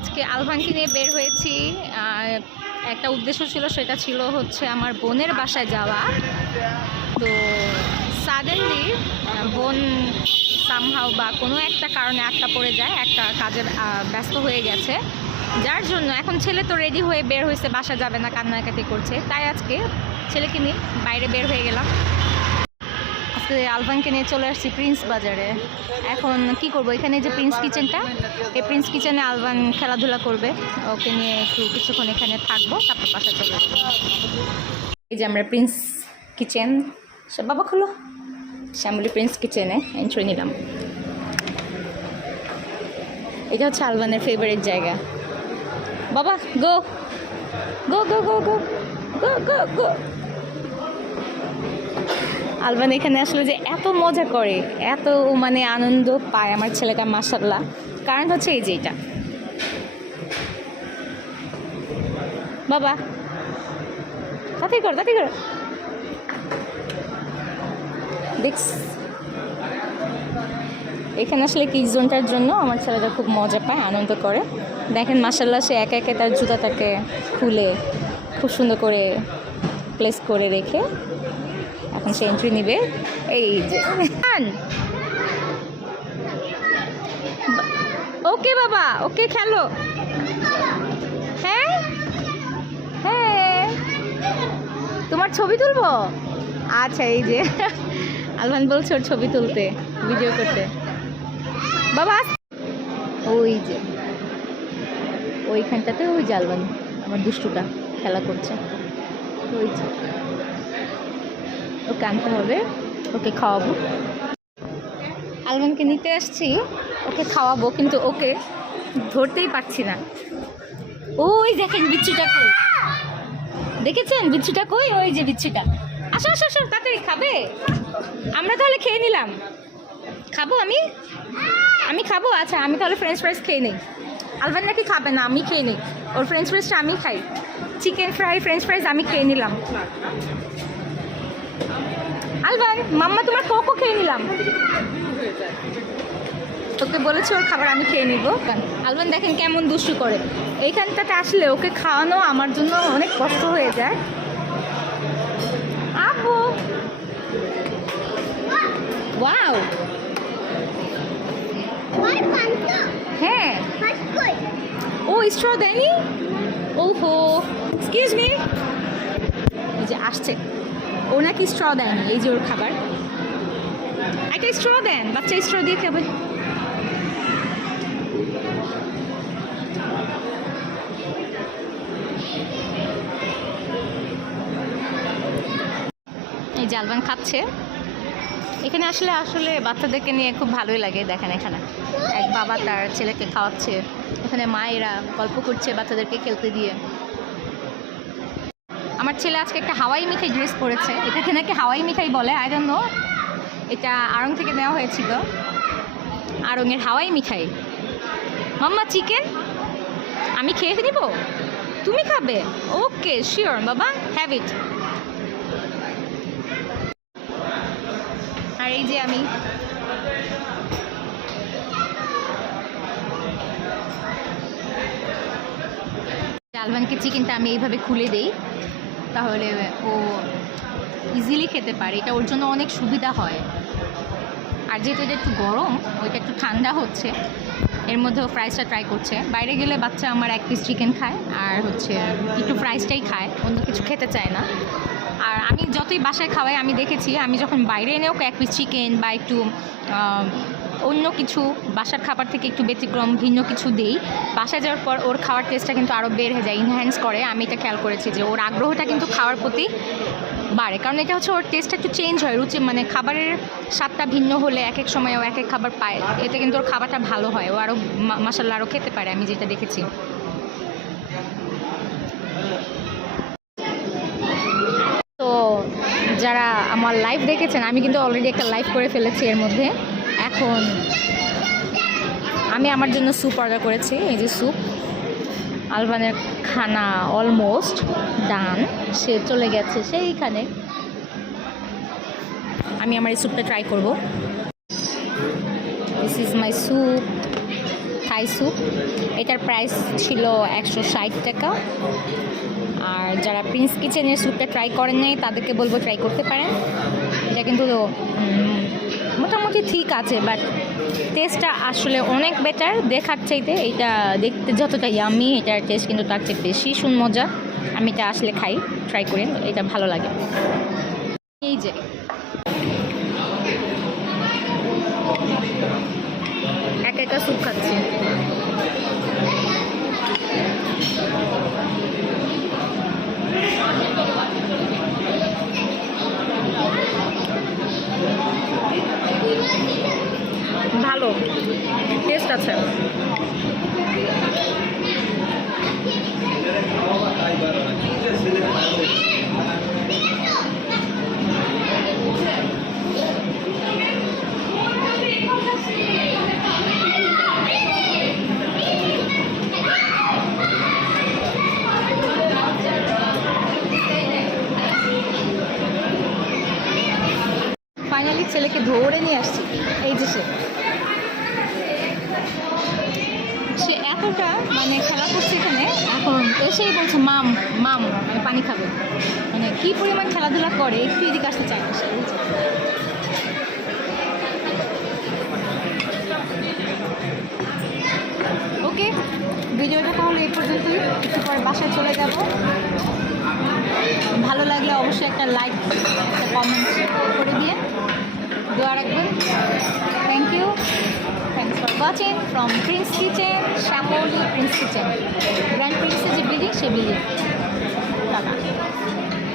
আজকে আলভানকে নিয়ে বের হয়েছি। একটা উদ্দেশ্য ছিল সেটা ছিল হচ্ছে আমার বোনের বাসায় যাওয়া। তো সাডেনলি বোন সামহাও বা কোনো একটা কারণে আটকা পড়ে যায় একটা কাজে আহ, ব্যস্ত হয়ে গেছে। যার জন্য এখন ছেলে তো রেডি হয়ে বের হয়েছে বাসা যাবে না কান্নাকাটি করছে। তাই আজকে ছেলেকে নিয়ে বাইরে বের হয়ে গেলাম। আজকে আলভানকে নিয়ে চলে আসছি প্রিন্স বাজারে। এখন কি করব? এখানে যে প্রিন্স কিচেনটা, এই প্রিন্স কিচেনে আলভান খেলাধুলা করবে। ওকে নিয়ে একটু কিছুক্ষণ এখানে থাকব, তারপর বাসা চলে যাব এই যে আমরা প্রিন্স কিচেন। সব বাবা খোলো। শ্যামলি প্রিন্স কিচেনে এন্ট্রি নিলাম। এটা হচ্ছে আলবানের ফেভারিট জায়গা। বাবা গো গো গো গো গো গো গো গো আলবান এখানে আসলে যে এত মজা করে, এত মানে আনন্দ পায় আমার ছেলেটা মাসাল্লাহ কারণ হচ্ছে এই যে এটা। বাবা। তাড়াতাড়ি করো তাড়াতাড়ি করো। দেখস। এখানে আসলে কিক জোনটার জন্য আমার ছেলেটা খুব মজা পায়, আনন্দ করে। দেখেন মাসাল্লাহ সে একে একে তার জুতাটাকে খুলে, খুব সুন্দর করে প্লেস করে রেখে এখন সে এন্ট্রি নিবে। এই যে ওকে বাবা, ওকে খেলো। হ্যাঁ? হ্যাঁ। তোমার ছবি তুলবো? আচ্ছা এই যে। আলমান বলছে ওর ছবি তুলতে ভিডিও করতে। বাবা ওই যে। ওইখানটাতে ওই যে আলবান আমার দুষ্টুটা খেলা করছে। ওই যে। ওকে আনতে হবে, ওকে খাওয়াবো। আলমানকে নিতে আসছি, ওকে খাওয়াবো, কিন্তু ওকে ধরতেই পারছি না। ওই দেখেন বিচ্ছুটা কই। দেখেছেন বিচ্ছুটা কই? ওই যে বিচ্ছুটা। আসো আসো আসো, তাড়াতাড়ি খাবে। আমরা তাহলে খেয়ে নিলাম। খাব আমি? আমি খাব? আচ্ছা আমি তাহলে ফ্রেঞ্চ ফ্রাইস খেয়ে নিই। আলবান নাকি খাবে না, আমি খেয়ে নিই। ওর ফ্রেঞ্চ ফ্রাইসটা আমি খাই। চিকেন ফ্রাই ফ্রেঞ্চ ফ্রাইস আমি খেয়ে নিলাম। আলবান মাম্মা, তোমার কোকো খেয়ে নিলাম। ওকে বলেছি ওর খাবার, আমি খেয়ে নিব। আলবান দেখেন কেমন দুষ্টু করে। এইখানটাতে আসলে ওকে খাওয়ানো আমার জন্য অনেক কষ্ট হয়ে যায়। আপু! ওয়াও! হ্যাঁ। ও স্ট্র দেয়নি ওহো! Excuse me. যে, আসছে। ও নাকি স্ট্র দেয়নি এই যে ওর খাবার। একটা স্ট্র দেন, বাচ্চা স্ট্র দিয়ে খাবে। এই যে আলবান খাচ্ছে। এখানে আসলে আসলে বাচ্চাদেরকে নিয়ে খুব ভালোই লাগে দেখেন এখানে। এক বাবা তার ছেলেকে খাওয়াচ্ছে, এখানে মায়েরা গল্প করছে বাচ্চাদেরকে খেলতে দিয়ে। আমার ছেলে আজকে একটা হাওয়াই মিঠাই ড্রেস পরেছে। এটাকে নাকি হাওয়াই মিঠাই বলে আই এটা আড়ং থেকে নেওয়া হয়েছিল। আড়ংয়ের হাওয়াই মিঠাই। মাম্মা চিকেন আমি খেয়ে নিব? তুমি খাবে? ওকে শিওর বাবা হ্যাভ ইট আর এই যে আমি। আলবানকে চিকেনটা আমি এইভাবে খুলে দেই। তাহলে ও ইজিলি খেতে পারে। এটা ওর জন্য অনেক সুবিধা হয়। আর যেহেতু এটা একটু গরম, ওইটা একটু ঠান্ডা হচ্ছে, এর মধ্যেও ফ্রাইসটা ট্রাই করছে। বাইরে গেলে বাচ্চা আমার এক পিস চিকেন খায়, আর হচ্ছে একটু ফ্রাইসটাই খায়, অন্য কিছু খেতে চায় না। আর আমি যতই বাসায় খাওয়াই, আমি দেখেছি, আমি যখন বাইরে এনেও এক পিস চিকেন বা একটু অন্য কিছু বাসার খাবার থেকে একটু ব্যতিক্রম, ভিন্ন কিছু দেই। বাসায় যাওয়ার পর ওর খাওয়ার টেস্টটা কিন্তু আরও বের হয়ে যায় ইনহ্যান্স করে। আমি এটা খেয়াল করেছি যে ওর আগ্রহটা কিন্তু খাওয়ার প্রতি বাড়ে। কারণ এটা হচ্ছে ওর টেস্টটা একটু চেঞ্জ হয়, রুচি মানে খাবারের স্বাদটা ভিন্ন হলে এক এক সময় ও এক এক খাবার পায়। এতে কিন্তু ওর খাবারটা ভালো হয়। ও আরও মশাল্লা আরও খেতে পারে, আমি যেটা দেখেছি। তো যারা আমার লাইভ দেখেছেন, আমি কিন্তু অলরেডি একটা লাইভ করে ফেলেছি এর মধ্যে। এখন আমি আমার জন্য স্যুপ অর্ডার করেছি, এই যে স্যুপ আলবানের খানা অলমোস্ট ডান সে চলে গেছে সেইখানে। আমি আমার এই স্যুপটা ট্রাই করব। This is my soup Thai soup এটার প্রাইস ছিল একশো ষাট টাকা। আর যারা প্রিন্স কিচেনের স্যুপটা ট্রাই করেন নাই, তাদেরকে বলব ট্রাই করতে পারেন। এটা কিন্তু মোটামুটি ঠিক আছে বাট টেস্টটা আসলে অনেক বেটার দেখার চাইতে এটা দেখতে যতটা ইয়ামি এটার টেস্ট কিন্তু তার চেয়ে বেশি সুন মজা আমি এটা আসলে খাই ট্রাই করেন এটা ভালো লাগে। এই যে। এক একটা স্যুপ খাচ্ছি ভালো টেস্ট আছে। ছেলেকে ধরে নিয়ে আসছি। এই যে সে। সে মানে খেলা করছে এখানে, এখন এসেই বলছে, মাম মাম মানে পানি খাবে। মানে কি পরিমাণ খেলাধুলা করে, একটু এদিকে আসতে চায় না ওকে, ভিডিওটা তাহলে এই পর্যন্তই। একটু পরে বাসায় চলে যাব। ভালো লাগলে অবশ্যই একটা লাইক একটা comment thanks from Prince Kitchen Shyamoli Prince Kitchen Grand প্রিন্সের যে বিল্ডিং সে বিল্ডিং টাটা